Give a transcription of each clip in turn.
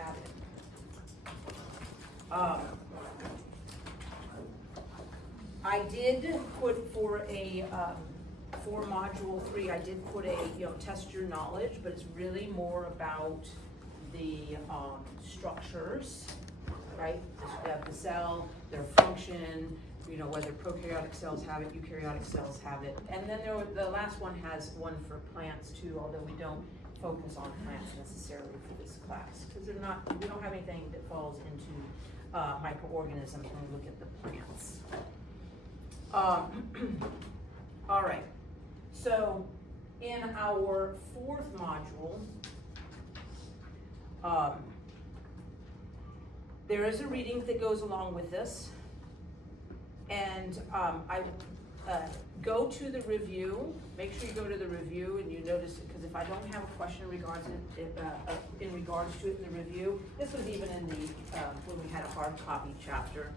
added. I did put for module 3, I did put test your knowledge, but it's really more about the structures, right? The cell, their function, whether prokaryotic cells have it, eukaryotic cells have it. And then the last one has one for plants too, although we don't focus on plants necessarily for this class, because we don't have anything that falls into microorganisms when we look at the plants. All right, so in our 4th module, there is a reading that goes along with this, and I go to the review. Make sure you go to the review and you notice it, because if I don't have a question in regards to it in the review, this was even in the when we had a hard copy chapter.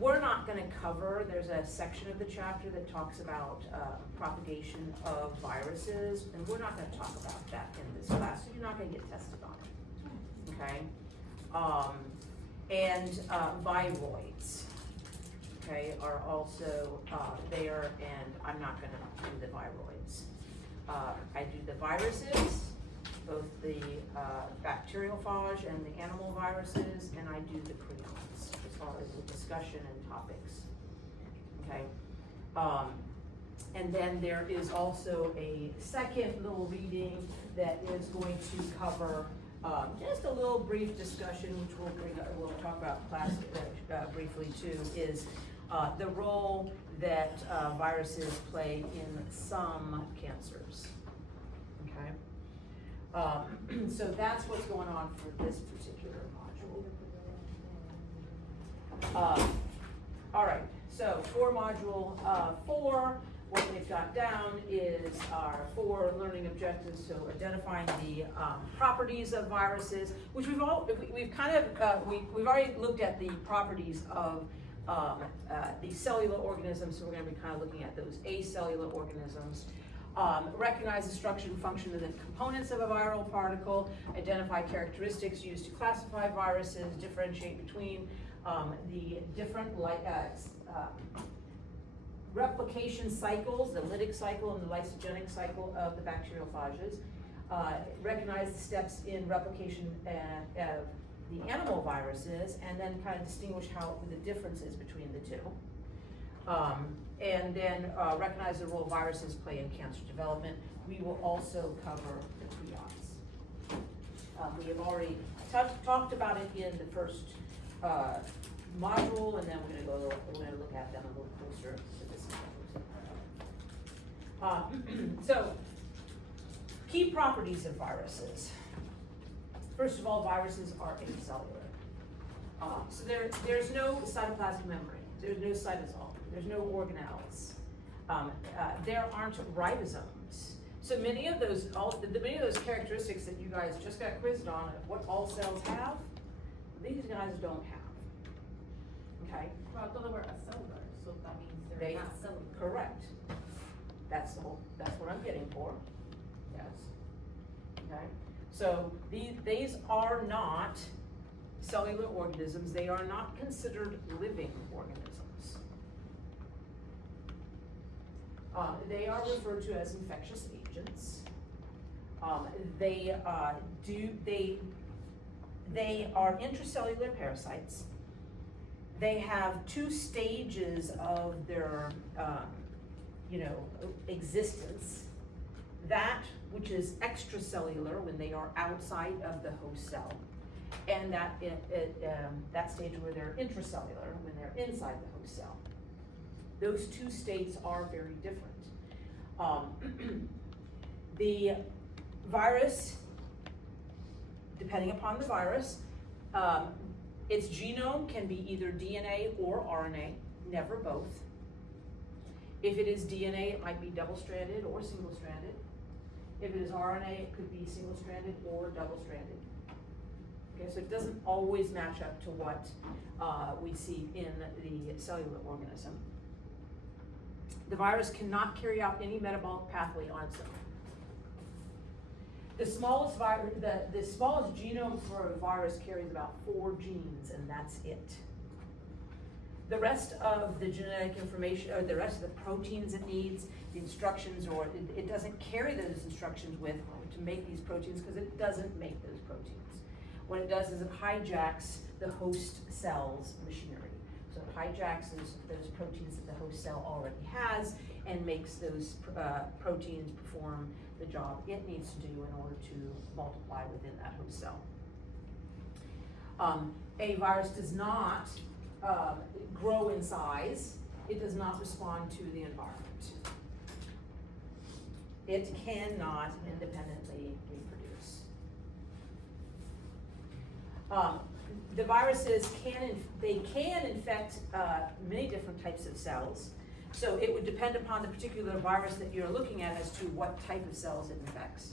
We're not going to cover, there's a section of the chapter that talks about propagation of viruses, and we're not going to talk about that in this class, so you're not going to get tested on it, okay? And viroids, okay, are also there, and I'm not going to do the viroids. I do the viruses, both the bacteriophage and the animal viruses, and I do the prions as far as the discussion and topics, okay? And then there is also a second little reading that is going to cover just a little brief discussion, which we'll talk about class briefly too, is the role that viruses play in some cancers, okay? So that's what's going on for this particular module. All right, so for module 4, what we've got down is our 4 learning objectives. So identifying the properties of viruses, which we've already looked at the properties of the cellular organisms. So we're going to be kind of looking at those acellular organisms. Recognize the structure and function of the components of a viral particle. Identify characteristics used to classify viruses. Differentiate between the different replication cycles, the lytic cycle and the lysogenic cycle of the bacteriophages. Recognize the steps in replication of the animal viruses, and then kind of distinguish the differences between the two. And then recognize the role viruses play in cancer development. We will also cover the prions. We have already talked about it in the first module, and then we're going to look at them a little closer to this. So, key properties of viruses. First of all, viruses are acellular. So there's no cytoplasmic membrane. There's no cytosol. There's no organelles. There aren't ribosomes. So many of those characteristics that you guys just got quizzed on of what all cells have, these guys don't have. Okay? Well, I thought they were acellular, so that means they're not cellular. Correct. That's what I'm getting for. Yes. Okay. So these are not cellular organisms. They are not considered living organisms. They are referred to as infectious agents. They are intracellular parasites. They have 2 stages of their existence. That which is extracellular, when they are outside of the host cell, and that stage where they're intracellular, when they're inside the host cell. Those 2 states are very different. The virus, depending upon the virus, its genome can be either DNA or RNA, never both. If it is DNA, it might be double-stranded or single-stranded. If it is RNA, it could be single-stranded or double-stranded. Okay, so it doesn't always match up to what we see in the cellular organism. The virus cannot carry out any metabolic pathway on its own. The smallest the smallest genome for a virus carries about 4 genes, and that's it. The rest of the genetic information, or the rest of the proteins it needs, the instructions, or it doesn't carry those instructions with to make these proteins because it doesn't make those proteins. What it does is it hijacks the host cell's machinery. So it hijacks those proteins that the host cell already has and makes those proteins perform the job it needs to do in order to multiply within that host cell. A virus does not grow in size. It does not respond to the environment. It cannot independently reproduce. The viruses can infect many different types of cells. So it would depend upon the particular virus that you're looking at as to what type of cells it infects.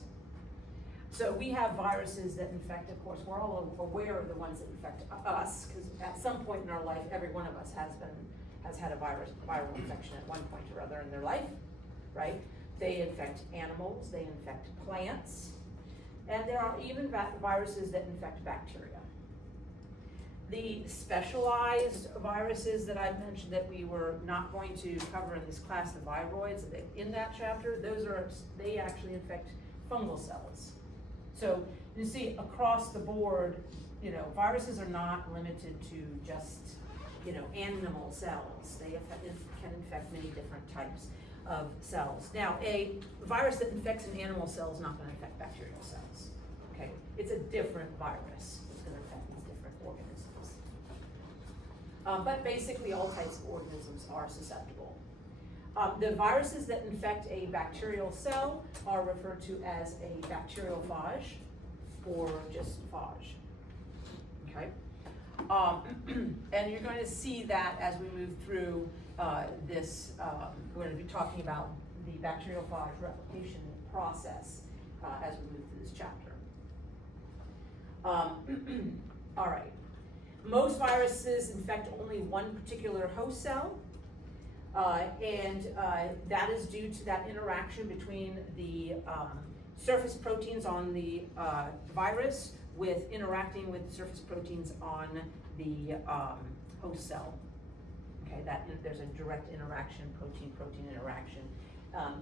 So we have viruses that infect, of course, we're all aware of the ones that infect us, because at some point in our life, every one of us has had a viral infection at one point or other in their life, right? They infect animals, they infect plants, and there are even viruses that infect bacteria. The specialized viruses that I mentioned that we were not going to cover in this class, the viroids, in that chapter, they actually infect fungal cells. So you see across the board, viruses are not limited to just, animal cells. They can infect many different types of cells. Now, a virus that infects an animal cell is not going to infect bacterial cells. Okay, it's a different virus. It's going to infect these different organisms. But basically, all types of organisms are susceptible. The viruses that infect a bacterial cell are referred to as a bacteriophage, or just phage. Okay, and you're going to see that as we move through this. We're going to be talking about the bacteriophage replication process as we move through this chapter. All right. Most viruses infect only one particular host cell, and that is due to that interaction between the surface proteins on the virus with interacting with surface proteins on the host cell. Okay, there's a direct interaction, protein-protein interaction,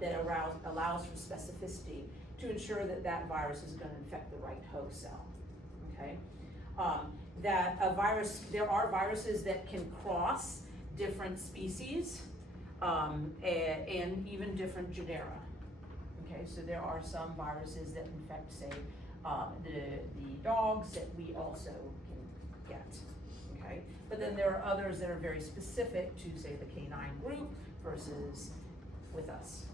that allows for specificity to ensure that that virus is going to infect the right host cell. Okay. There are viruses that can cross different species and even different genera. Okay, so there are some viruses that infect, say, the dogs that we also can get. Okay, but then there are others that are very specific to, say, the canine group versus with us.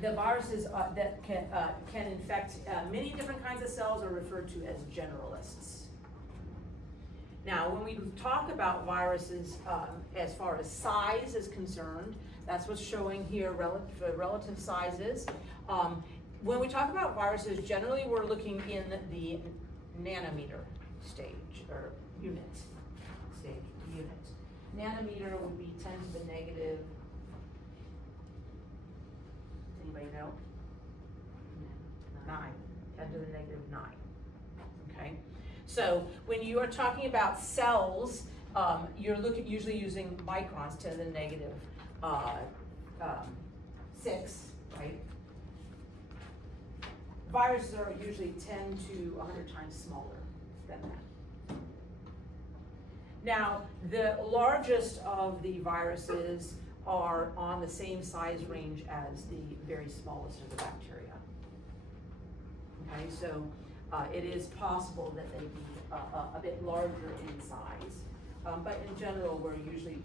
The viruses that can infect many different kinds of cells are referred to as generalists. Now, when we talk about viruses as far as size is concerned, that's what's showing here, relative sizes. When we talk about viruses, generally we're looking in the nanometer stage, or unit. Nanometer would be 10 to the negative. Anybody know? 9, 10 to the negative 9, okay? So when you are talking about cells, you're usually using microns to the negative 6, right? Viruses are usually 10 to 100 times smaller than that. Now, the largest of the viruses are on the same size range as the very smallest of the bacteria. Okay, so it is possible that they be a bit larger in size, but in general, we're usually,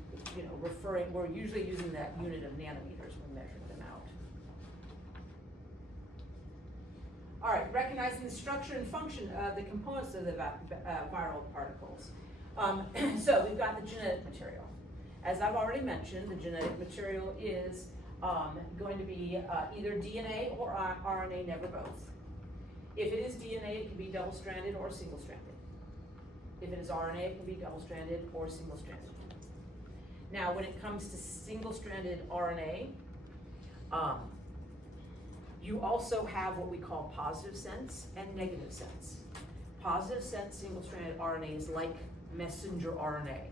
we're usually using that unit of nanometers when measuring them out. All right, recognizing the structure and function of the components of the viral particles. So we've got the genetic material. As I've already mentioned, the genetic material is going to be either DNA or RNA, never both. If it is DNA, it can be double-stranded or single-stranded. If it is RNA, it can be double-stranded or single-stranded. Now, when it comes to single-stranded RNA, You also have what we call positive sense and negative sense. Positive sense single-stranded RNA is like messenger RNA.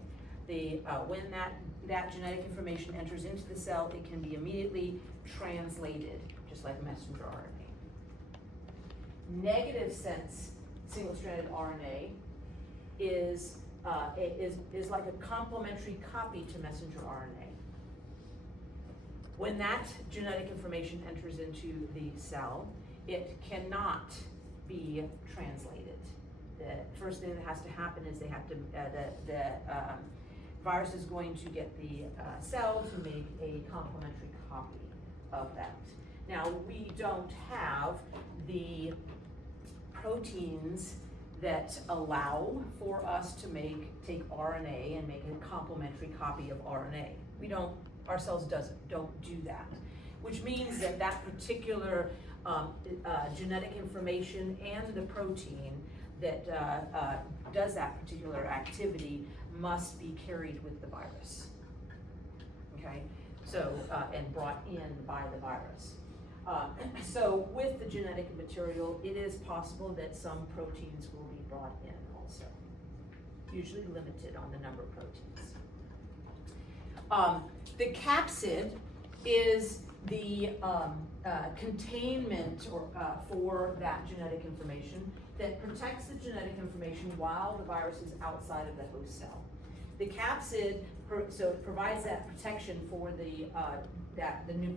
When that genetic information enters into the cell, it can be immediately translated, just like messenger RNA. Negative sense single-stranded RNA is like a complementary copy to messenger RNA. When that genetic information enters into the cell, it cannot be translated. The first thing that has to happen is they have to, the virus is going to get the cell to make a complementary copy of that. Now, we don't have the proteins that allow for us to take RNA and make a complementary copy of RNA. Our cells don't do that, which means that particular genetic information and the protein that does that particular activity must be carried with the virus, okay? So, and brought in by the virus. So with the genetic material, it is possible that some proteins will be brought in also, usually limited on the number of proteins. The capsid is the containment for that genetic information that protects the genetic information while the virus is outside of the host cell. The capsid provides that protection for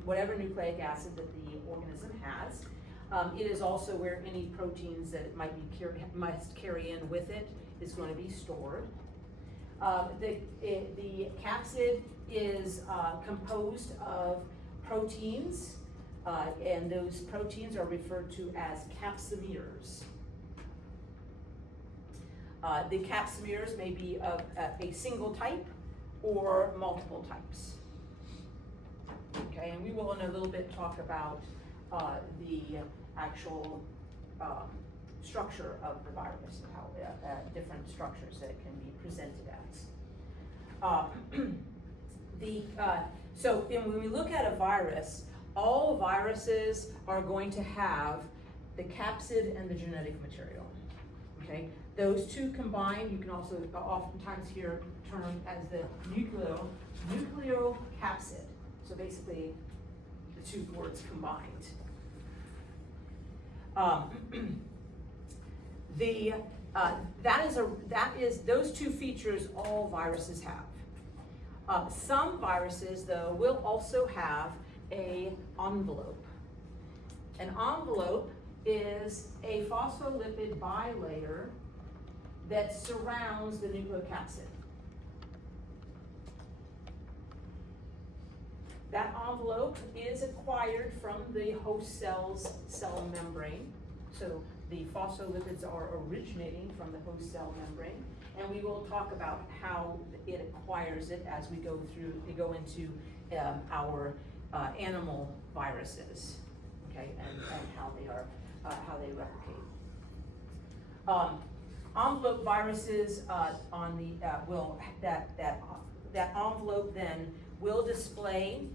whatever nucleic acid that the organism has. It is also where any proteins that it must carry in with it is going to be stored. The capsid is composed of proteins, and those proteins are referred to as capsomeres. The capsomeres may be of a single type or multiple types. Okay, and we will in a little bit talk about the actual structure of the virus and how different structures that it can be presented as. So when we look at a virus, all viruses are going to have the capsid and the genetic material. Okay, those two combined, you can also oftentimes hear termed as the nucleocapsid. So basically, the two words combined. Those two features all viruses have. Some viruses, though, will also have an envelope. An envelope is a phospholipid bilayer that surrounds the nucleocapsid. That envelope is acquired from the host cell's cell membrane. So the phospholipids are originating from the host cell membrane, and we will talk about how it acquires it as we go into our animal viruses, okay, and how they replicate. Envelope viruses that envelope then will display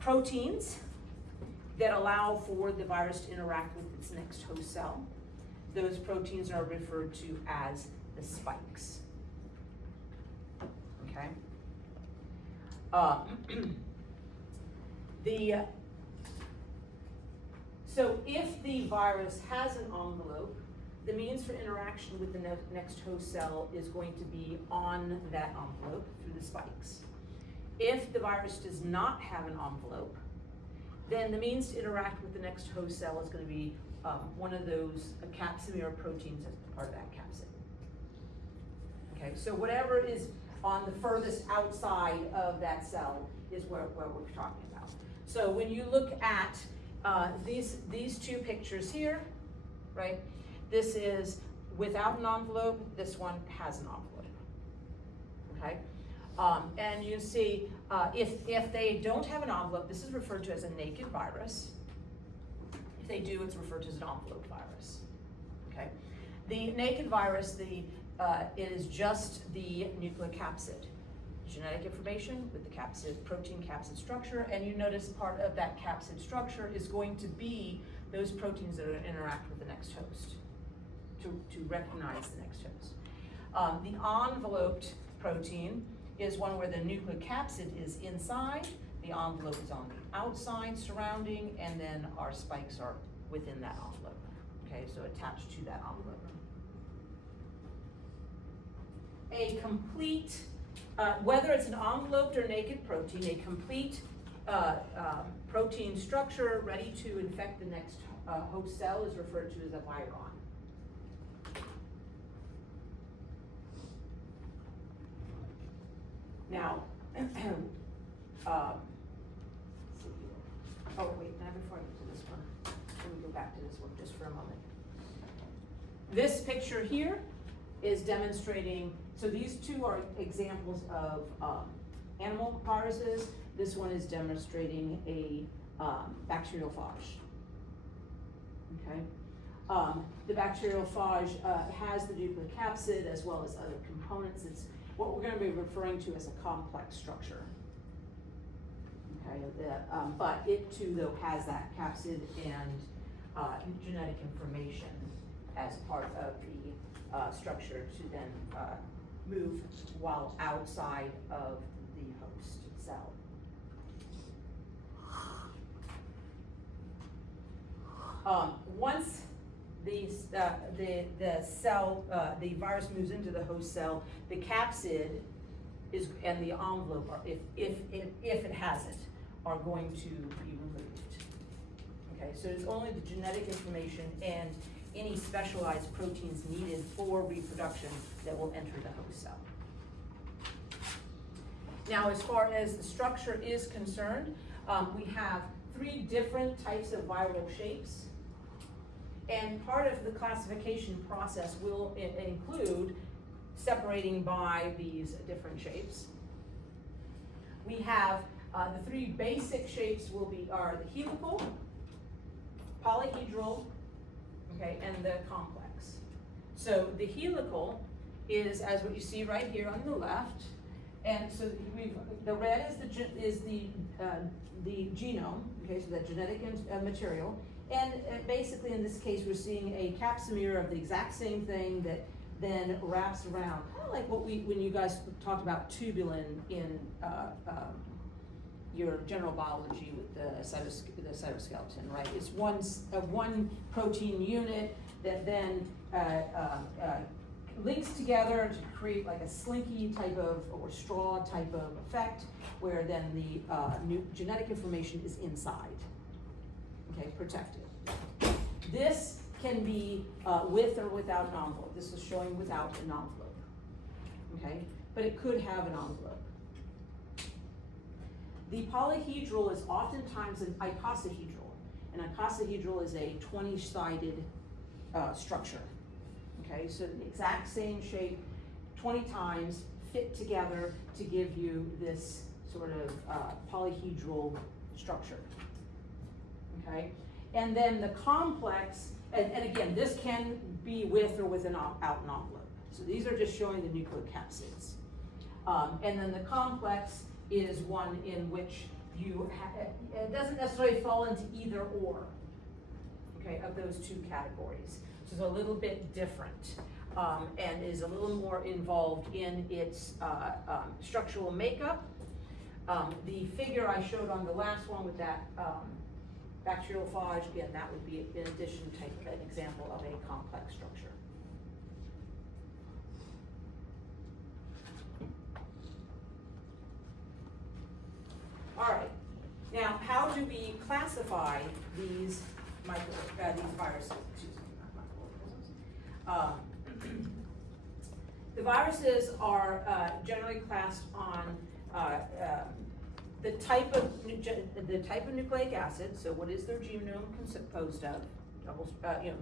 proteins that allow for the virus to interact with its next host cell. Those proteins are referred to as the spikes. Okay. So if the virus has an envelope, the means for interaction with the next host cell is going to be on that envelope through the spikes. If the virus does not have an envelope, then the means to interact with the next host cell is going to be one of those capsomere proteins as part of that capsid. Okay, so whatever is on the furthest outside of that cell is what we're talking about. So when you look at these two pictures here, right? This is without an envelope, this one has an envelope, okay? And you see, if they don't have an envelope, this is referred to as a naked virus. If they do, it's referred to as an envelope virus, okay? The naked virus, it is just the nucleocapsid, genetic information with the capsid, protein capsid structure, and you notice part of that capsid structure is going to be those proteins that are going to interact with the next host to recognize the next host. The enveloped protein is one where the nucleocapsid is inside, the envelope is on the outside surrounding, and then our spikes are within that envelope. Okay, so attached to that envelope. A complete, whether it's an enveloped or naked protein, a complete protein structure ready to infect the next host cell is referred to as a viron. Now, oh wait, now before I get to this one, let me go back to this one just for a moment. This picture here is demonstrating, so these two are examples of animal viruses. This one is demonstrating a bacteriophage. Okay, the bacteriophage has the nucleocapsid as well as other components. It's what we're going to be referring to as a complex structure. Okay, but it too though has that capsid and genetic information as part of the structure to then move while outside of the host cell. Once the cell, the virus moves into the host cell, the capsid is and the envelope, are, if it has it, are going to be removed. Okay, so it's only the genetic information and any specialized proteins needed for reproduction that will enter the host cell. Now, as far as the structure is concerned, we have 3 different types of viral shapes. And part of the classification process will include separating by these different shapes. We have the 3 basic shapes are the helical, polyhedral, okay, and the complex. So the helical is as what you see right here on the left, and so the red is the genome, okay, so that genetic material. And basically in this case, we're seeing a capsomere of the exact same thing that then wraps around, kind of like when you guys talked about tubulin in your general biology with the cytoskeleton, right? It's one protein unit that then links together to create like a slinky type of, or straw type of effect, where then the new genetic information is inside, okay, protected. This can be with or without an envelope. This is showing without an envelope, okay? But it could have an envelope. The polyhedral is oftentimes an icosahedral. An icosahedral is a 20-sided structure, okay? So the exact same shape, 20 times, fit together to give you this sort of polyhedral structure, okay? And then the complex, and again, this can be with or without an envelope. So these are just showing the nucleocapsids. And then the complex is one in which it doesn't necessarily fall into either or, okay, of those 2 categories. So it's a little bit different and is a little more involved in its structural makeup. The figure I showed on the last one with that bacteriophage, again, that would be in addition to an example of a complex structure. All right, now how do we classify these viruses? Excuse me, not microorganisms. The viruses are generally classed on the type of nucleic acid. So what is their genome composed of?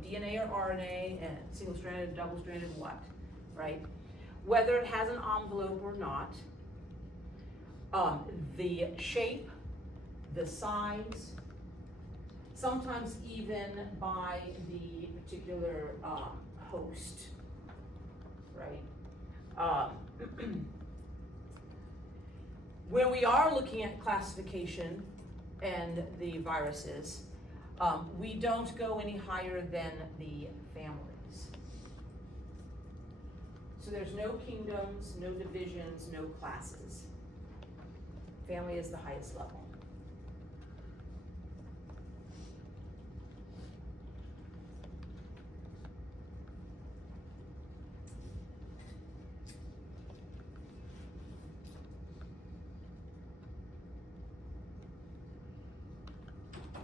DNA or RNA, and single-stranded, double-stranded, what, right? Whether it has an envelope or not. The shape, the size, sometimes even by the particular host, right? When we are looking at classification and the viruses, we don't go any higher than the families. So there's no kingdoms, no divisions, no classes. Family is the highest level.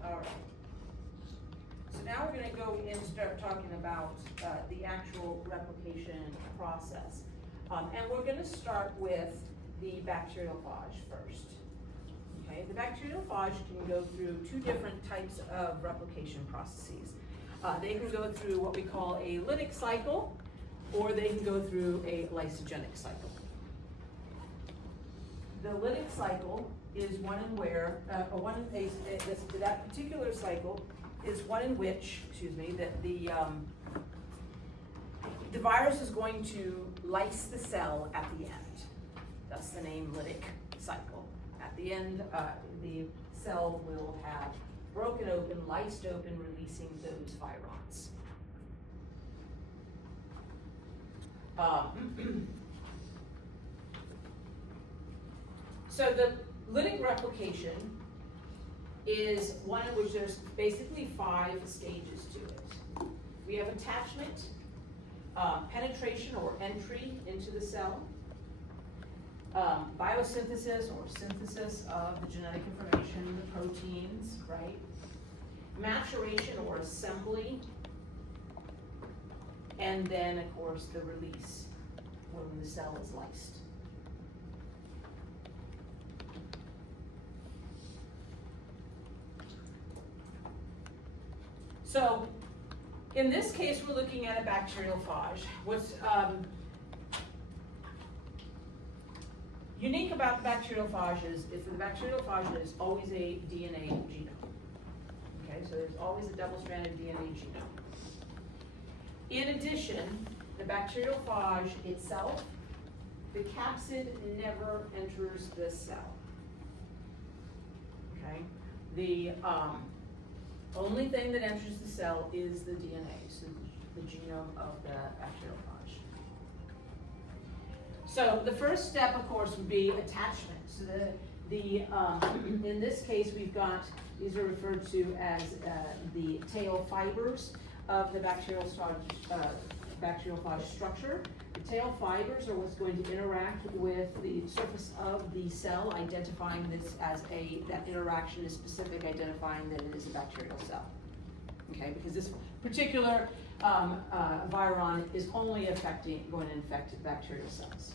All right. So now we're going to go and start talking about the actual replication process. And we're going to start with the bacteriophage first. Okay, the bacteriophage can go through two different types of replication processes. They can go through what we call a lytic cycle, or they can go through a lysogenic cycle. The lytic cycle is one in where, that particular cycle is one in which, that the virus is going to lyse the cell at the end. That's the name lytic cycle. At the end, the cell will have broken open, lysed open, releasing those virons. So the lytic replication is one in which there's basically 5 stages to it. We have attachment, penetration or entry into the cell, biosynthesis or synthesis of the genetic information, the proteins, right? Maturation or assembly, and then of course the release when the cell is lysed. So, in this case, we're looking at a bacteriophage. What's unique about bacteriophages is that the bacteriophage is always a DNA genome. Okay, so there's always a double-stranded DNA genome. In addition, the bacteriophage itself, the capsid never enters the cell. Okay, the only thing that enters the cell is the DNA, so the genome of the bacteriophage. So the first step, of course, would be attachment. So in this case, we've got, these are referred to as the tail fibers of the bacteriophage structure. The tail fibers are what's going to interact with the surface of the cell, identifying this as that interaction is specific, identifying that it is a bacterial cell. Okay, because this particular viron is only going to infect bacterial cells.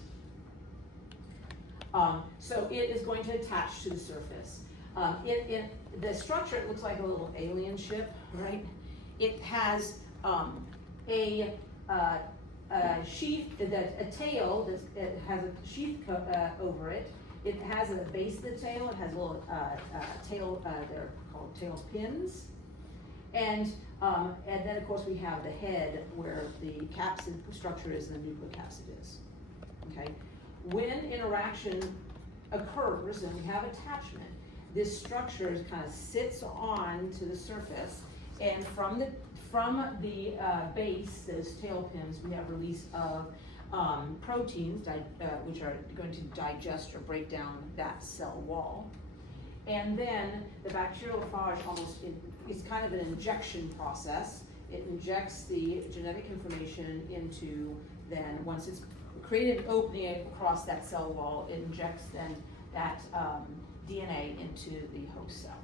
So it is going to attach to the surface. In the structure, it looks like a little alien ship, right? It has a sheath, a tail that has a sheath over it. It has a base of the tail. It has a little tail. They're called tail pins, and then of course we have the head where the capsid structure is and the nucleocapsid is. Okay, when interaction occurs and we have attachment, this structure kind of sits on to the surface, and from the base, those tail pins, we have release of proteins, which are going to digest or break down that cell wall. And then the bacteriophage it's kind of an injection process. It injects the genetic information into, then once it's created an opening across that cell wall, it injects then that DNA into the host cell.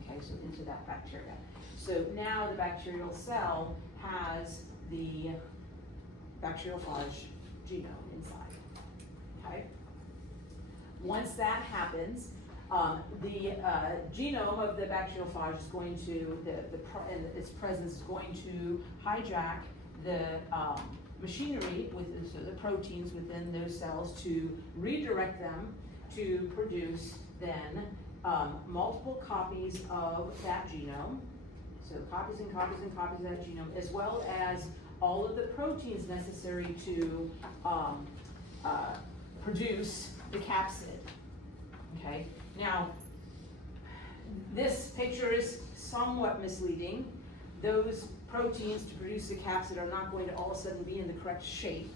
Okay, so into that bacteria. So now the bacterial cell has the bacteriophage genome inside. Okay. Once that happens, the genome of the bacteriophage is going to its presence is going to hijack the machinery so the proteins within those cells to redirect them to produce then multiple copies of that genome. So copies and copies and copies of that genome, as well as all of the proteins necessary to produce the capsid. Okay, now, this picture is somewhat misleading. Those proteins to produce the capsid are not going to all of a sudden be in the correct shape,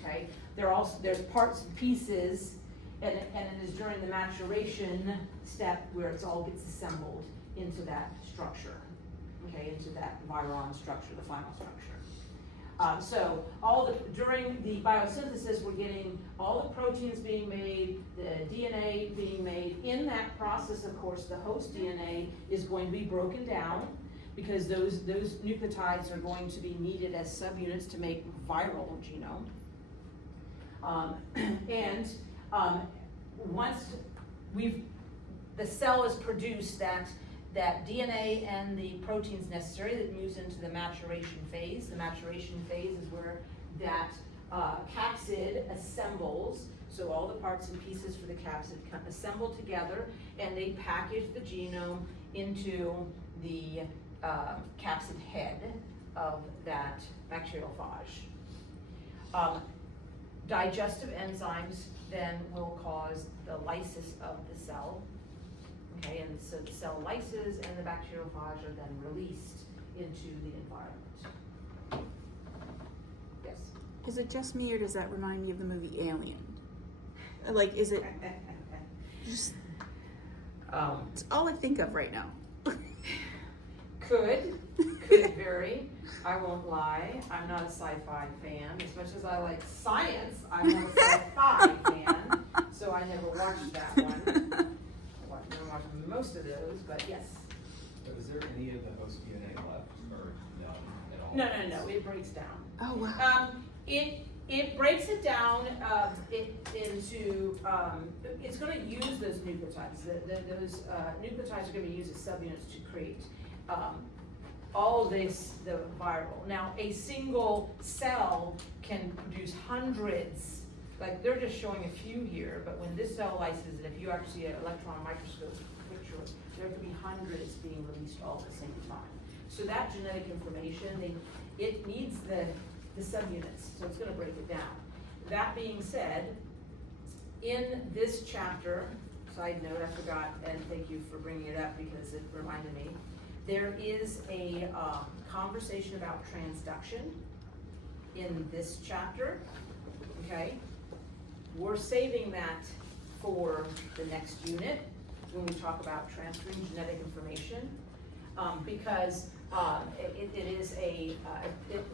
okay? There's parts and pieces, and it is during the maturation step where it all gets assembled into that structure, okay, into that viron structure, the final structure. So during the biosynthesis, we're getting all the proteins being made, the DNA being made. In that process, of course, the host DNA is going to be broken down because those nucleotides are going to be needed as subunits to make viral genome. Once the cell has produced that DNA and the proteins necessary, that moves into the maturation phase. The maturation phase is where that capsid assembles, so all the parts and pieces for the capsid assemble together, and they package the genome into the capsid head of that bacteriophage. Digestive enzymes then will cause the lysis of the cell. Okay, and so the cell lyses and the bacteriophage are then released into the environment. Yes? Is it just me, or does that remind you of the movie Alien? Like, is it just, it's all I think of right now. Could vary. I won't lie. I'm not a sci-fi fan. As much as I like science, I'm not a sci-fi fan, so I never watched that one. I watched most of those, but yes. So is there any of the host DNA left, or none at all? No, it breaks down. Oh, wow. It breaks it down into, it's going to use those nucleotides. Those nucleotides are going to be used as subunits to create all this, the viral. Now, a single cell can produce hundreds. Like, they're just showing a few here, but when this cell lyses, and if you actually see an electron microscope picture, there could be hundreds being released all at the same time. So that genetic information, it needs the subunits, so it's going to break it down. That being said, in this chapter, side note, I forgot, and thank you for bringing it up because it reminded me, there is a conversation about transduction in this chapter, okay? We're saving that for the next unit when we talk about transferring genetic information, because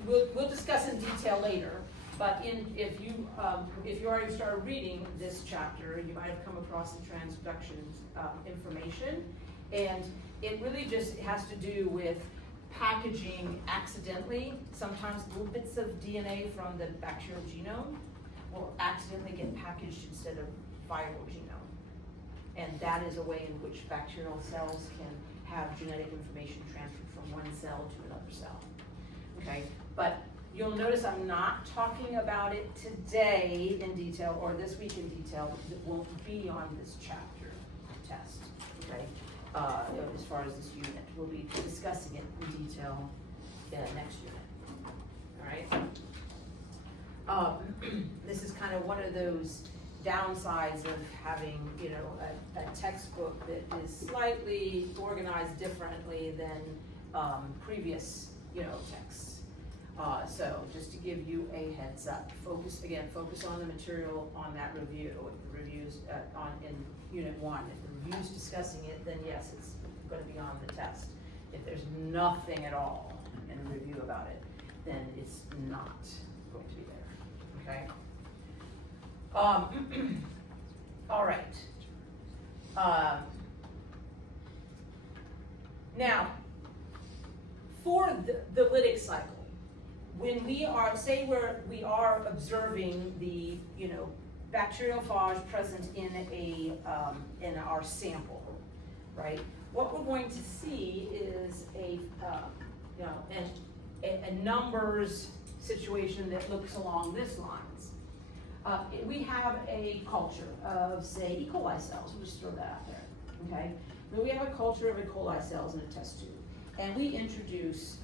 we'll discuss in detail later. But if you already started reading this chapter, you might have come across the transduction information, and it really just has to do with packaging accidentally. Sometimes little bits of DNA from the bacterial genome will accidentally get packaged instead of viral genome. And that is a way in which bacterial cells can have genetic information transferred from one cell to another cell. Okay, but you'll notice I'm not talking about it today in detail, or this week in detail, because it won't be on this chapter test, okay? As far as this unit, we'll be discussing it in detail in the next unit, all right? This is kind of one of those downsides of having, a textbook that is slightly organized differently than previous, texts. So just to give you a heads up, focus on the material on that review. If the review's in Unit 1, if the review's discussing it, then yes, it's going to be on the test. If there's nothing at all in the review about it, then it's not going to be there, okay? All right. Now, for the lytic cycle, when we are, we are observing the, bacteriophage present in our sample, right? What we're going to see is a numbers situation that looks along this lines. We have a culture of, say, E. coli cells. We'll just throw that out there, okay? But we have a culture of E. coli cells in a test tube, and we introduce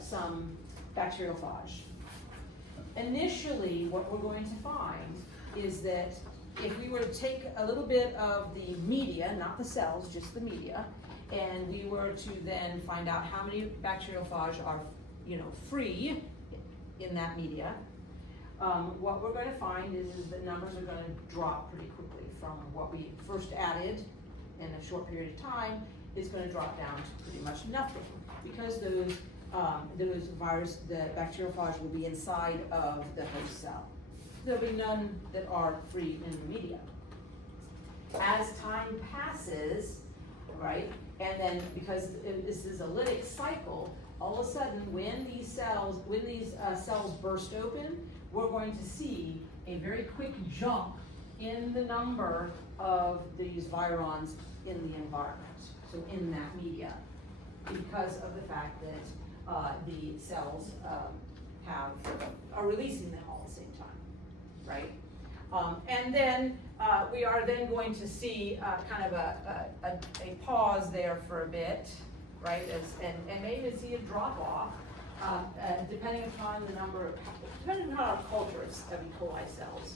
some bacteriophage. Initially, what we're going to find is that if we were to take a little bit of the media, not the cells, just the media, and we were to then find out how many bacteriophage are, free in that media, what we're going to find is the numbers are going to drop pretty quickly from what we first added in a short period of time. Is going to drop down to pretty much nothing, because those virus, the bacteriophage will be inside of the host cell. There'll be none that are free in the media. As time passes, right, and then because this is a lytic cycle, all of a sudden when these cells burst open, we're going to see a very quick jump in the number of these virons in the environment, so in that media, because of the fact that the cells are releasing them all at the same time, right? And then we are then going to see kind of a pause there for a bit, right? And maybe see a drop off, depending upon depending upon our culture of E. coli cells.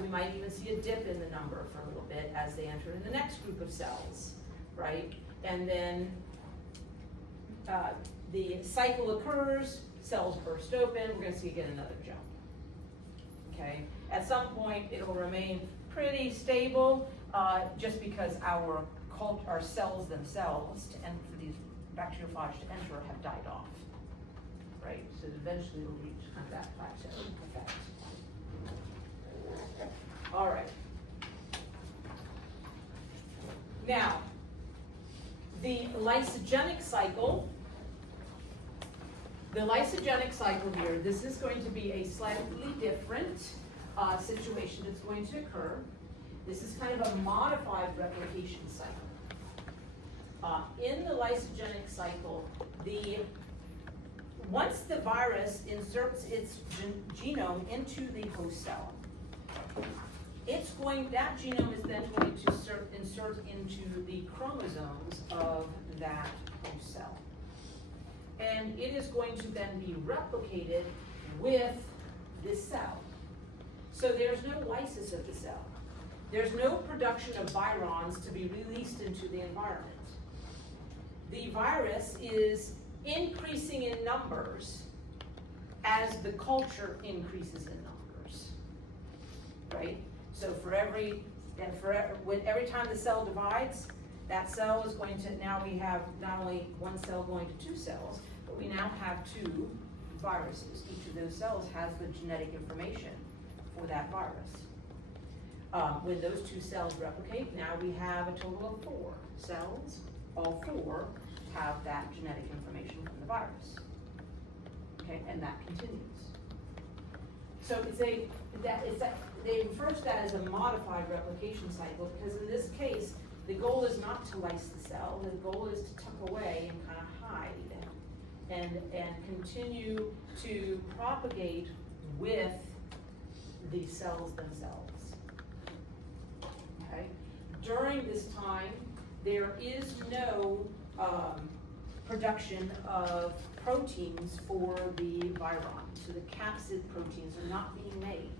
We might even see a dip in the number for a little bit as they enter in the next group of cells, right? And then the cycle occurs, cells burst open, we're going to see again another jump. Okay, at some point it will remain pretty stable, just because our cells themselves for these bacteriophage to enter have died off, right? So eventually we'll reach kind of that plateau effect. All right. Now, the lysogenic cycle. The lysogenic cycle here, this is going to be a slightly different situation that's going to occur. This is kind of a modified replication cycle. In the lysogenic cycle, once the virus inserts its genome into the host cell, that genome is then going to insert into the chromosomes of that host cell. And it is going to then be replicated with this cell. So there's no lysis of the cell. There's no production of virons to be released into the environment. The virus is increasing in numbers as the culture increases in numbers, right? So every time the cell divides, that cell is going to, now we have not only one cell going to two cells, but we now have two viruses. Each of those cells has the genetic information for that virus. When those two cells replicate, now we have a total of 4 cells. All 4 have that genetic information from the virus. Okay, and that continues. So they refer to that as a modified replication cycle, because in this case, the goal is not to lyse the cell. The goal is to tuck away and kind of hide and continue to propagate with the cells themselves. Okay. During this time, there is no production of proteins for the viron. So the capsid proteins are not being made.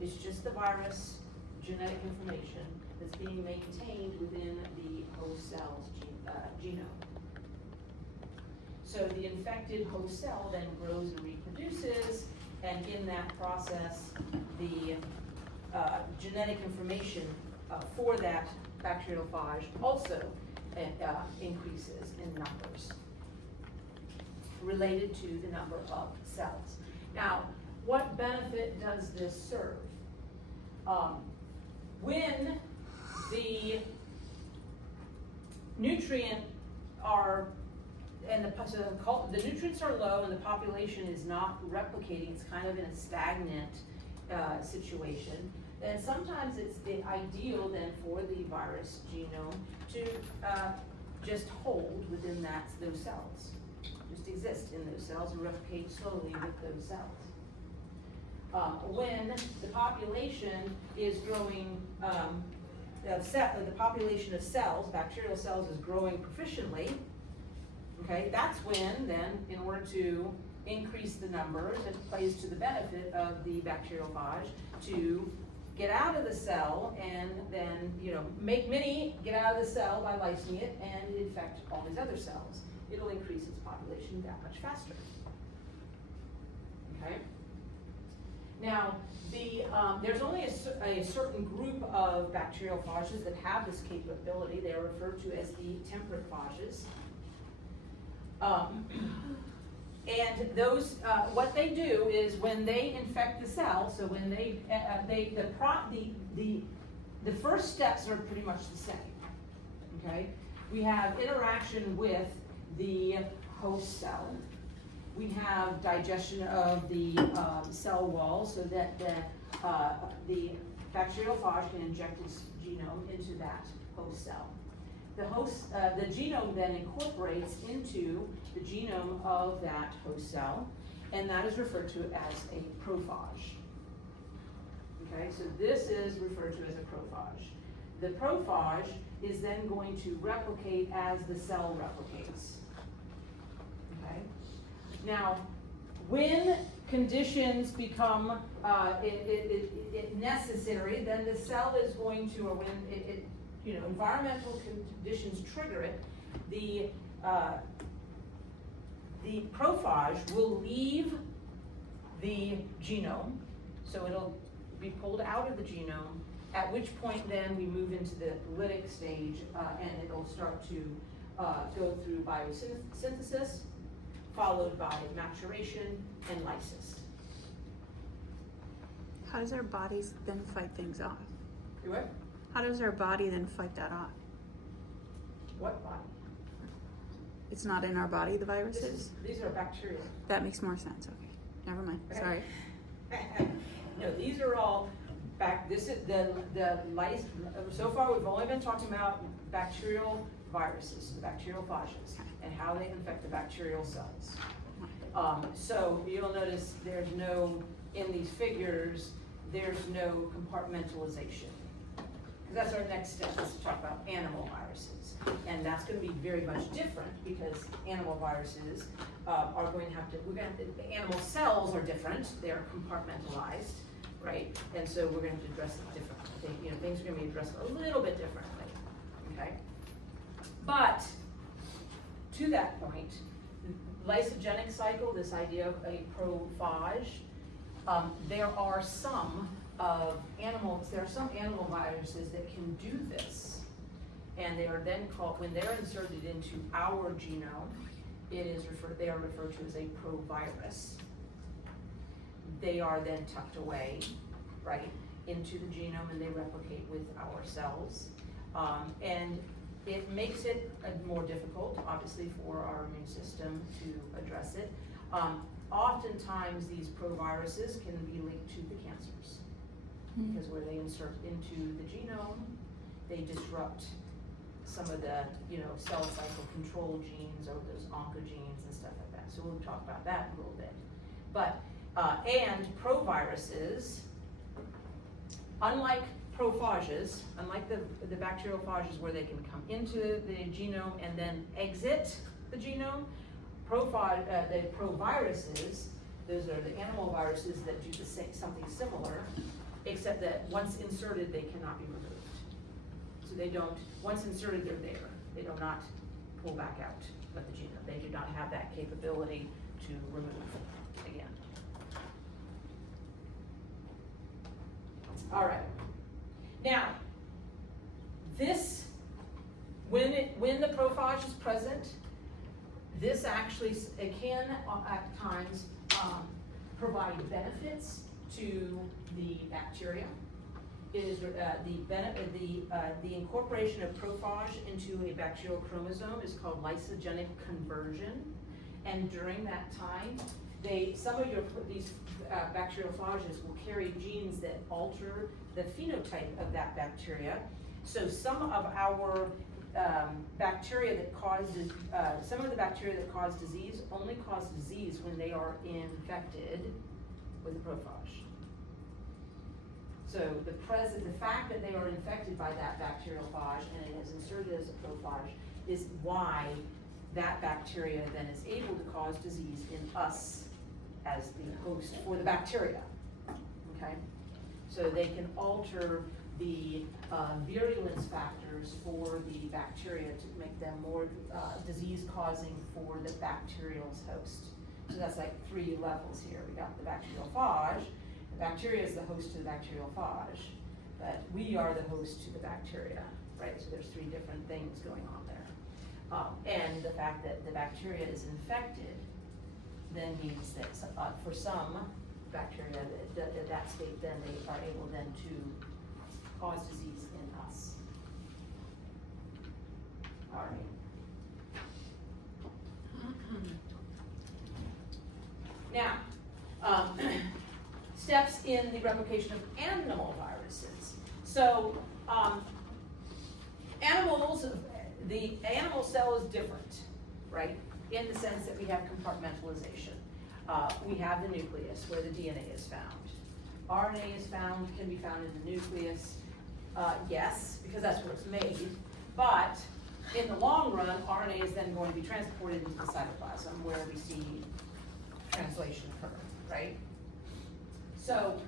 It's just the virus genetic information that's being maintained within the host cell's genome. So the infected host cell then grows and reproduces, and in that process, the genetic information for that bacteriophage also increases in numbers, related to the number of cells. Now, what benefit does this serve? When the nutrient are, and the nutrients are low and the population is not replicating, it's kind of in a stagnant situation, then sometimes it's the ideal then for the virus genome to just hold within those cells, just exist in those cells and replicate slowly with those cells. When the population is growing, the population of cells, bacterial cells, is growing proficiently, okay, that's when then, in order to increase the numbers, it plays to the benefit of the bacteriophage to get out of the cell and then, make many get out of the cell by lysing it and infect all these other cells. It'll increase its population that much faster. Okay? Now, there's only a certain group of bacteriophages that have this capability. They are referred to as the temperate phages. And those, what they do is when they infect the cell, so when the first steps are pretty much the same, okay? We have interaction with the host cell. We have digestion of the cell wall so that the bacteriophage can inject its genome into that host cell. The genome then incorporates into the genome of that host cell, and that is referred to as a prophage. Okay, so this is referred to as a prophage. The prophage is then going to replicate as the cell replicates. Okay, now when conditions become necessary, then the cell is going to, or when environmental conditions trigger it, the prophage will leave the genome, so it'll be pulled out of the genome, at which point then we move into the lytic stage, and it'll start to go through biosynthesis, followed by maturation and lysis. How does our bodies then fight things off? Do what? How does our body then fight that off? What body? It's not in our body, the viruses? These are bacterial. That makes more sense, okay. Never mind, sorry. No, these are all this is the lice. So far, we've only been talking about bacterial viruses, the bacteriophages, and how they infect the bacterial cells. So you'll notice in these figures, there's no compartmentalization. That's our next step, is to talk about animal viruses. And that's going to be very much different because animal viruses are going to have to, animal cells are different, they're compartmentalized, right? And so we're going to address it differently. Things are going to be addressed a little bit differently, okay? But to that point, lysogenic cycle, this idea of a prophage, there are some animal viruses that can do this. And they are then called, when they're inserted into our genome, they are referred to as a provirus. They are then tucked away, right, into the genome, and they replicate with our cells. And it makes it more difficult, obviously, for our immune system to address it. Oftentimes, these proviruses can be linked to the cancers, because where they insert into the genome, they disrupt some of the cell cycle control genes or those oncogenes and stuff like that. So we'll talk about that a little bit. But and proviruses, unlike prophages, unlike the bacteriophages where they can come into the genome and then exit the genome, the proviruses, those are the animal viruses that do something similar, except that once inserted, they cannot be removed. So they don't, once inserted, they're there. They do not pull back out of the genome. They do not have that capability to remove again. All right. Now, when the prophage is present, this actually can at times provide benefits to the bacteria. It is the incorporation of prophage into a bacterial chromosome is called lysogenic conversion, and during that time, some of these bacteriophages will carry genes that alter the phenotype of that bacteria. So some of our bacteria that cause disease only cause disease when they are infected with a prophage. So the fact that they are infected by that bacteriophage and it is inserted as a prophage is why that bacteria then is able to cause disease in us as the host for the bacteria. Okay? So they can alter the virulence factors for the bacteria to make them more disease-causing for the bacterial host. So that's like 3 levels here. We got the bacteriophage. The bacteria is the host to the bacteriophage, but we are the host to the bacteria, right? So there's 3 different things going on there. And the fact that the bacteria is infected then means that for some bacteria, at that state, then they are able then to cause disease in us. All right. Now, steps in the replication of animal viruses. So, animals, the animal cell is different, right? In the sense that we have compartmentalization. We have the nucleus where the DNA is found. RNA is found, can be found in the nucleus. Yes, because that's where it's made. But in the long run, RNA is then going to be transported into the cytoplasm where we see translation occur, right? So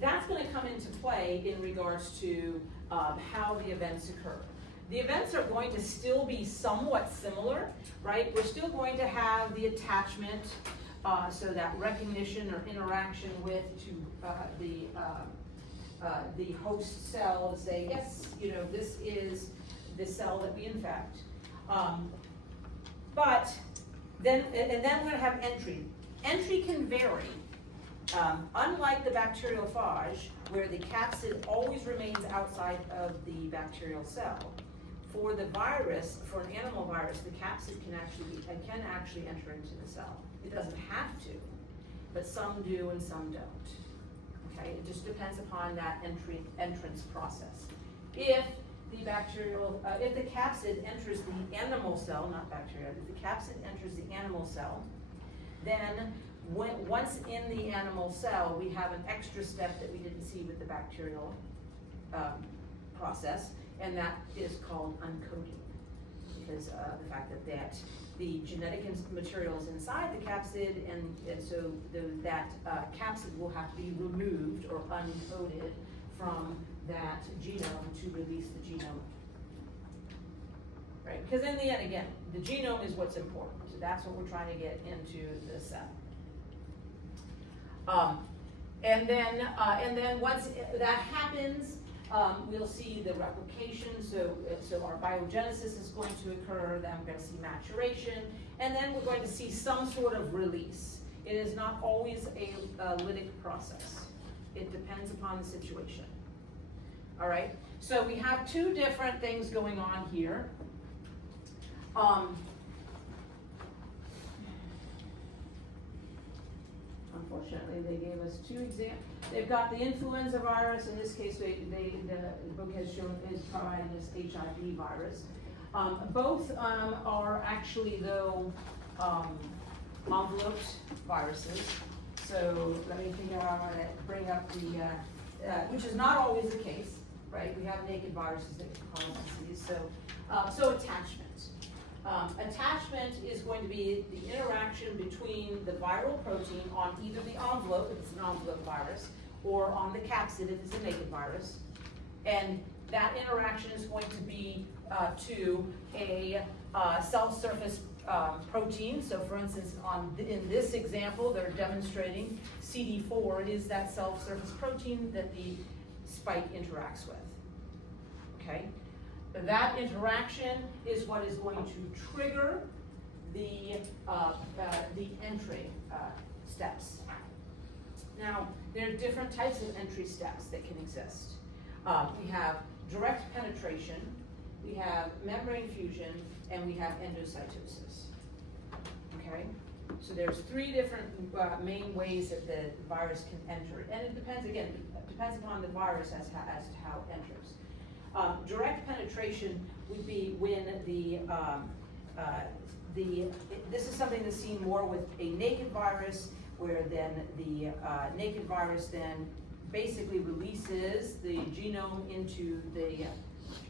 that's going to come into play in regards to how the events occur. The events are going to still be somewhat similar, right? We're still going to have the attachment, so that recognition or interaction with the host cell to say, yes, you know, this is the cell that we infect. But then, and then we're going to have entry. Entry can vary. Unlike the bacteriophage, where the capsid always remains outside of the bacterial cell, for the virus, for an animal virus, the capsid can actually enter into the cell. It doesn't have to, but some do and some don't. Okay, it just depends upon that entrance process. If the capsid enters the animal cell, not bacteria, if the capsid enters the animal cell, then once in the animal cell, we have an extra step that we didn't see with the bacterial process, and that is called uncoding, because the fact that the genetic materials inside the capsid, and so that capsid will have to be removed or uncoded from that genome to release the genome. Right? Because in the end, again, the genome is what's important. So that's what we're trying to get into the cell. And then once that happens, we'll see the replication. So our biogenesis is going to occur. Then we're going to see maturation, and then we're going to see some sort of release. It is not always a lytic process. It depends upon the situation. All right. So we have 2 different things going on here. Unfortunately, they gave us 2 examples. They've got the influenza virus. In this case, the book has shown is providing us HIV virus. Both are actually, though, enveloped viruses. So let me figure out how to bring up the, which is not always the case, right? We have naked viruses that can cause disease. So attachment. Attachment is going to be the interaction between the viral protein on either the envelope, if it's an envelope virus, or on the capsid, if it's a naked virus. And that interaction is going to be to a cell surface protein. So for instance, in this example, they're demonstrating CD4 is that cell surface protein that the spike interacts with, okay? That interaction is what is going to trigger the entry steps. Now, there are different types of entry steps that can exist. We have direct penetration, we have membrane fusion, and we have endocytosis. Okay? So there's 3 different main ways that the virus can enter. And it depends, again, it depends upon the virus as to how it enters. Direct penetration would be when this is something that's seen more with a naked virus, where then the naked virus then basically releases the genome into the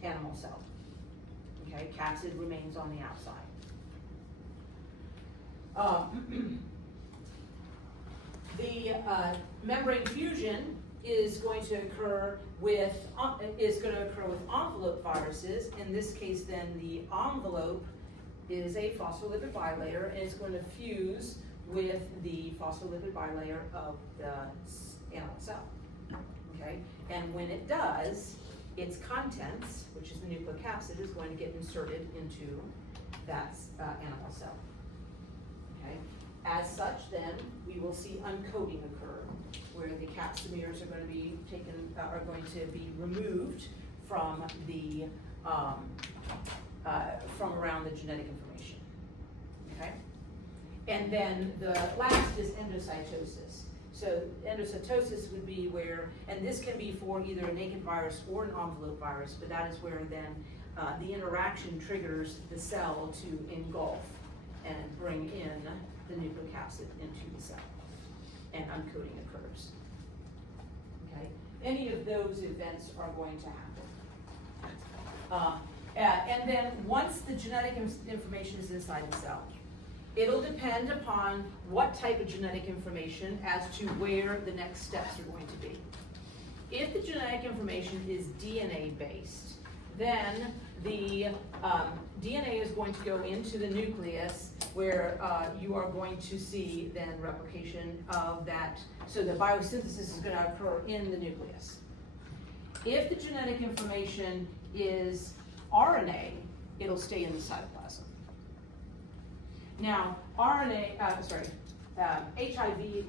animal cell. Okay, capsid remains on the outside. The membrane fusion is going to occur with envelope viruses. In this case, then the envelope is a phospholipid bilayer, and it's going to fuse with the phospholipid bilayer of the animal cell. Okay, and when it does, its contents, which is the nucleocapsid, is going to get inserted into that animal cell. Okay, as such, then we will see uncoating occur, where the capsomeres are going to be removed from the from around the genetic information. Okay, and then the last is endocytosis. So endocytosis would be where, and this can be for either a naked virus or an envelope virus, but that is where then the interaction triggers the cell to engulf and bring in the nucleocapsid into the cell, and uncoating occurs. Okay, any of those events are going to happen. And then once the genetic information is inside the cell, it'll depend upon what type of genetic information as to where the next steps are going to be. If the genetic information is DNA based, then the DNA is going to go into the nucleus, where you are going to see then replication of that, so the biosynthesis is going to occur in the nucleus. If the genetic information is RNA, it'll stay in the cytoplasm. Now, HIV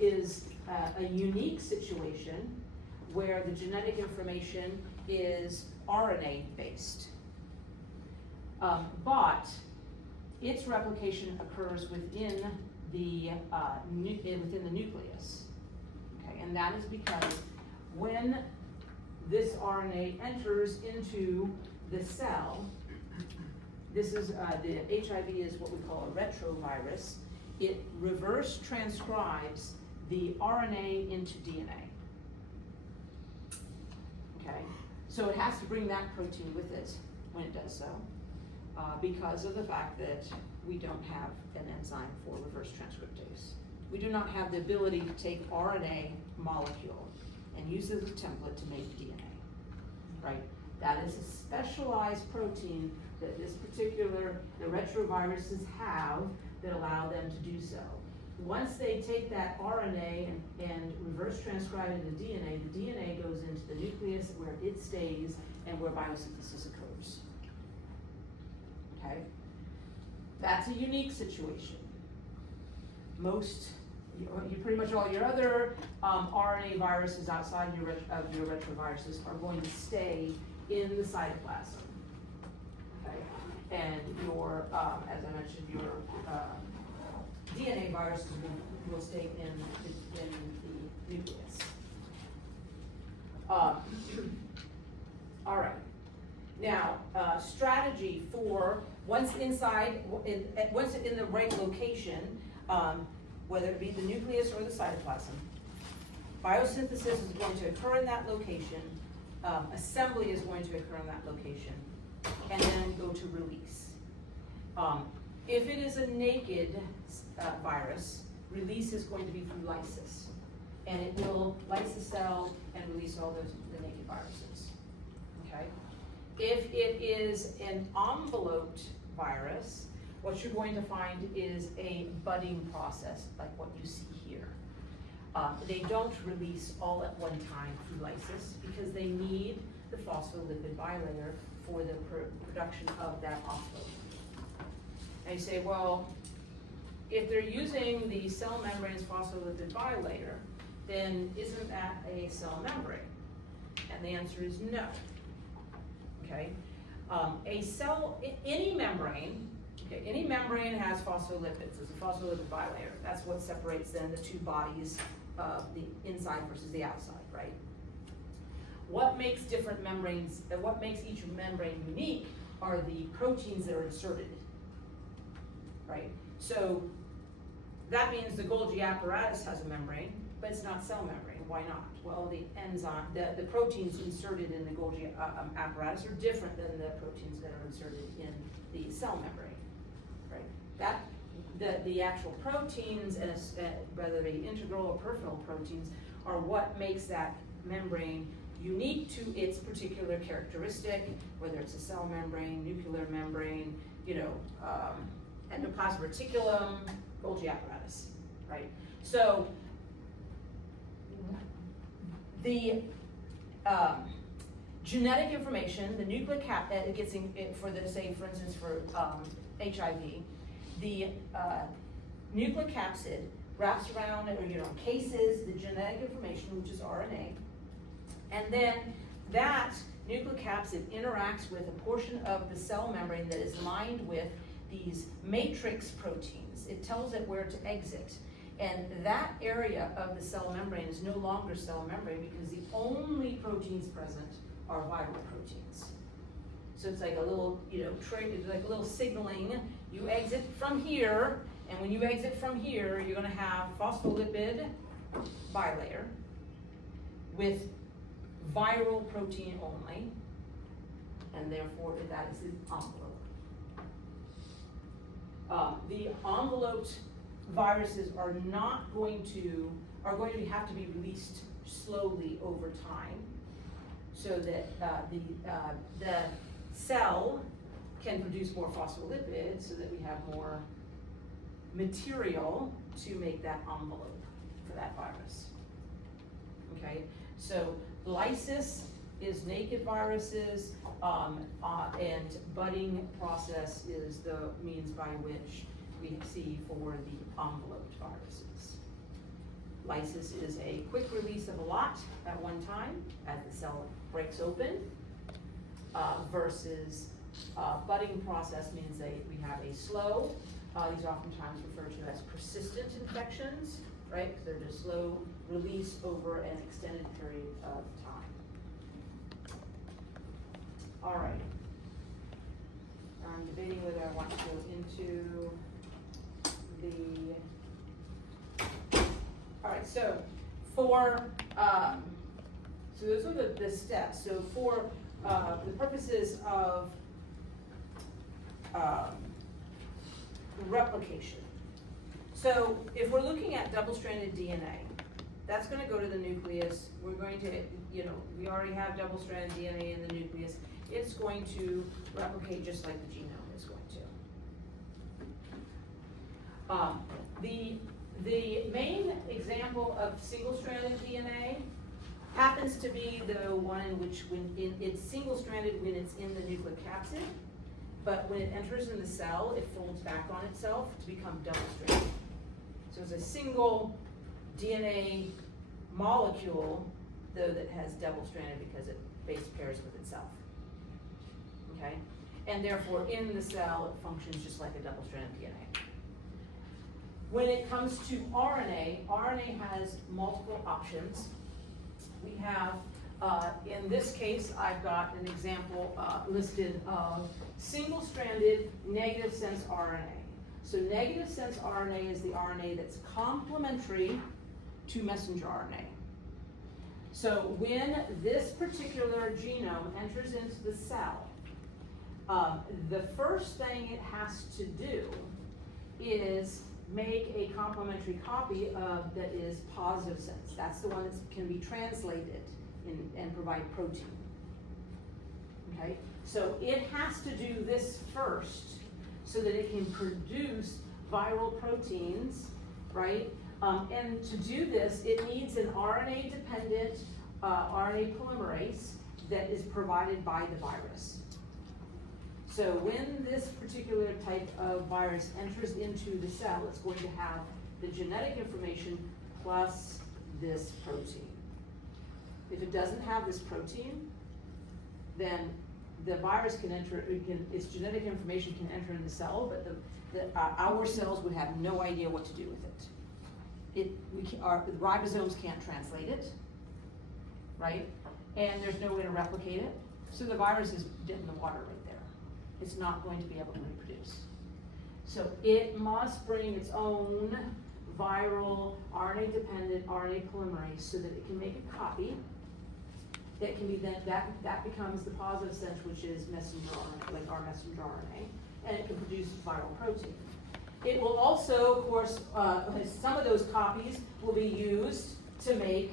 is a unique situation where the genetic information is RNA based, but its replication occurs within the nucleus. Okay, and that is because when this RNA enters into the cell, this is the HIV is what we call a retrovirus. It reverse transcribes the RNA into DNA. Okay, so it has to bring that protein with it when it does so, because of the fact that we don't have an enzyme for reverse transcriptase. We do not have the ability to take RNA molecule and use it as a template to make DNA, right? That is a specialized protein that the retroviruses have that allow them to do so. Once they take that RNA and reverse transcribe it into DNA, the DNA goes into the nucleus where it stays and where biosynthesis occurs. Okay? That's a unique situation. You pretty much all your other RNA viruses outside of your retroviruses are going to stay in the cytoplasm. Okay? And your, as I mentioned, your DNA viruses will stay in the nucleus. All right. Now, strategy for once in the right location, whether it be the nucleus or the cytoplasm, biosynthesis is going to occur in that location. Assembly is going to occur in that location, and then go to release. If it is a naked virus, release is going to be through lysis, and it will lyse the cell and release all the naked viruses. Okay. If it is an enveloped virus, what you're going to find is a budding process, like what you see here. They don't release all at one time through lysis because they need the phospholipid bilayer for the production of that envelope. And you say, well, if they're using the cell membrane's phospholipid bilayer, then isn't that a cell membrane? And the answer is no. Okay, any membrane has phospholipids. It's a phospholipid bilayer. That's what separates then the two bodies of the inside versus the outside, right? What makes different membranes, what makes each membrane unique are the proteins that are inserted, right? So that means the Golgi apparatus has a membrane, but it's not cell membrane. Why not? Well, the enzyme, the proteins inserted in the Golgi apparatus are different than the proteins that are inserted in the cell membrane, right? The actual proteins, and whether they integral or peripheral proteins, are what makes that membrane unique to its particular characteristic, whether it's a cell membrane, nuclear membrane, endoplasmic reticulum, Golgi apparatus, right? So the genetic information, the nucleocapsid, gets in, for instance, for HIV, the nucleocapsid wraps around, or cases the genetic information, which is RNA, and then that nucleocapsid interacts with a portion of the cell membrane that is lined with these matrix proteins. It tells it where to exit. And that area of the cell membrane is no longer cell membrane because the only proteins present are viral proteins. So it's like a little, it's like a little signaling. You exit from here, and when you exit from here, you're gonna have phospholipid bilayer with viral protein only, and therefore that is the envelope. The enveloped viruses are going to have to be released slowly over time, so that the cell can produce more phospholipids, so that we have more material to make that envelope for that virus. Okay, so lysis is naked viruses, and budding process is the means by which we see for the enveloped viruses. Lysis is a quick release of a lot at one time as the cell breaks open, versus budding process means we have a slow, these are oftentimes referred to as persistent infections, right? Because they're just slow release over an extended period of time. All right. I'm debating whether I want to go into all right, so for, so those are the steps. So for the purposes of replication. So if we're looking at double-stranded DNA, that's going to go to the nucleus. We're going to, we already have double-stranded DNA in the nucleus. It's going to replicate just like the genome is going to. The main example of single-stranded DNA happens to be the one in which it's single-stranded when it's in the nucleocapsid, but when it enters in the cell, it folds back on itself to become double-stranded. So it's a single DNA molecule, though, that has double-stranded because it base pairs with itself. Okay? And therefore, in the cell, it functions just like a double-stranded DNA. When it comes to RNA, RNA has multiple options. We have, in this case, I've got an example listed of single-stranded negative sense RNA. So negative sense RNA is the RNA that's complementary to messenger RNA. So when this particular genome enters into the cell, the first thing it has to do is make a complementary copy of that is positive sense. That's the one that can be translated and provide protein. Okay, so it has to do this first so that it can produce viral proteins, right? And to do this, it needs an RNA-dependent RNA polymerase that is provided by the virus. So when this particular type of virus enters into the cell, it's going to have the genetic information plus this protein. If it doesn't have this protein, then the virus can enter, its genetic information can enter in the cell, but our cells would have no idea what to do with it. The ribosomes can't translate it, right? And there's no way to replicate it. So the virus is dead in the water right there. It's not going to be able to reproduce. So it must bring its own viral RNA-dependent RNA polymerase so that it can make a copy that can be then, that becomes the positive sense, which is messenger RNA, like our messenger RNA, and it can produce viral protein. It will also, of course, some of those copies will be used to make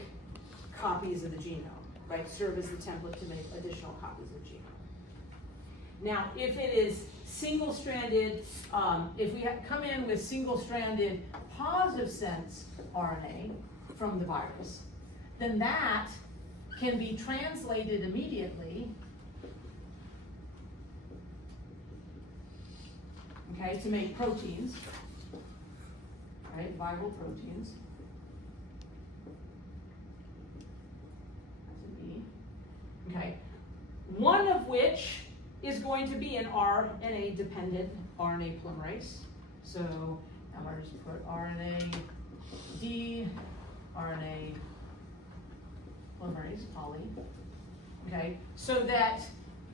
copies of the genome, right? Serve as the template to make additional copies of the genome. Now, if it is single-stranded, if we come in with single-stranded positive sense RNA from the virus, then that can be translated immediately, okay, to make proteins, right, viral proteins. That's a B. Okay, one of which is going to be an RNA-dependent RNA polymerase. So I'm going to just put RNA D, RNA polymerase, poly. Okay, so that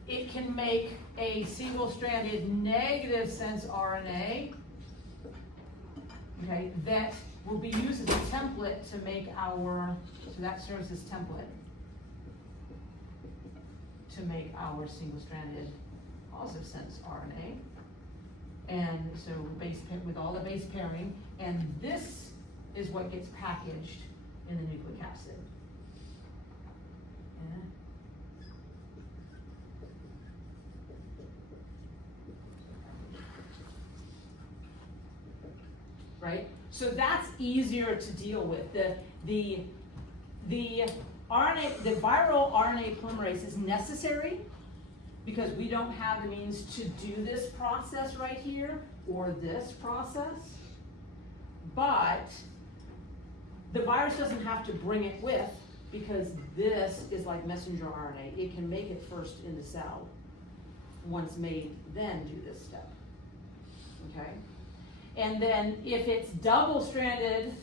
it can make a single-stranded negative sense RNA, okay, that will be used as a template to make our, so that serves as template to make our single-stranded positive sense RNA. And so with all the base pairing, and this is what gets packaged in the nucleic acid. Yeah. Right? So that's easier to deal with. The RNA, the viral RNA polymerase is necessary because we don't have the means to do this process right here or this process. But the virus doesn't have to bring it with, because this is like messenger RNA. It can make it first in the cell. Once made, then do this step. Okay? And then if it's double-stranded,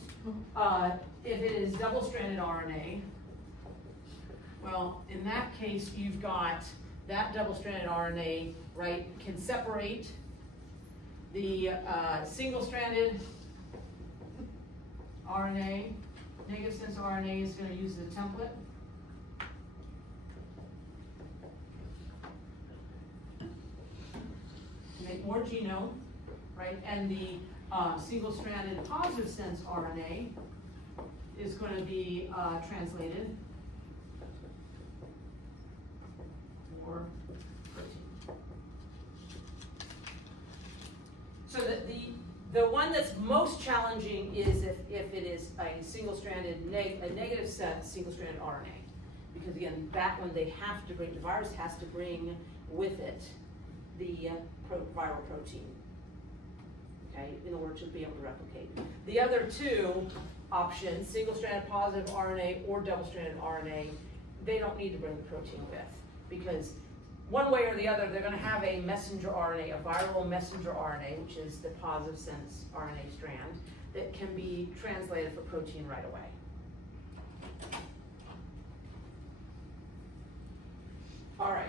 if it is double-stranded RNA, well, in that case, you've got that double-stranded RNA, right, can separate the single-stranded RNA. Negative sense RNA is going to use the template. To make more genome, right? And the single-stranded positive sense RNA is going to be translated for protein. So that the one that's most challenging is if it is a single-stranded, a negative sense single-stranded RNA. Because again, that one they have to bring, the virus has to bring with it the viral protein, okay, in order to be able to replicate. The other two options, single-stranded positive RNA or double-stranded RNA, they don't need to bring the protein with, because one way or the other, they're going to have a messenger RNA, a viral messenger RNA, which is the positive sense RNA strand, that can be translated for protein right away. All right.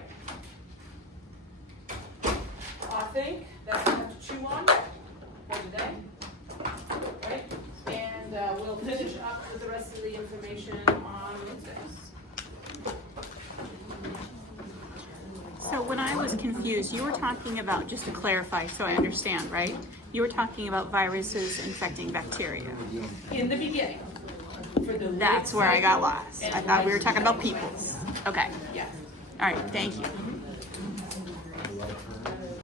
I think that's enough to chew on for today. Right? And we'll finish up with the rest of the information on Wednesday. So when I was confused, you were talking about, just to clarify so I understand, right? You were talking about viruses infecting bacteria. In the beginning. For the That's where I got lost. I thought we were talking about peoples. Okay. Yeah. All right, thank you.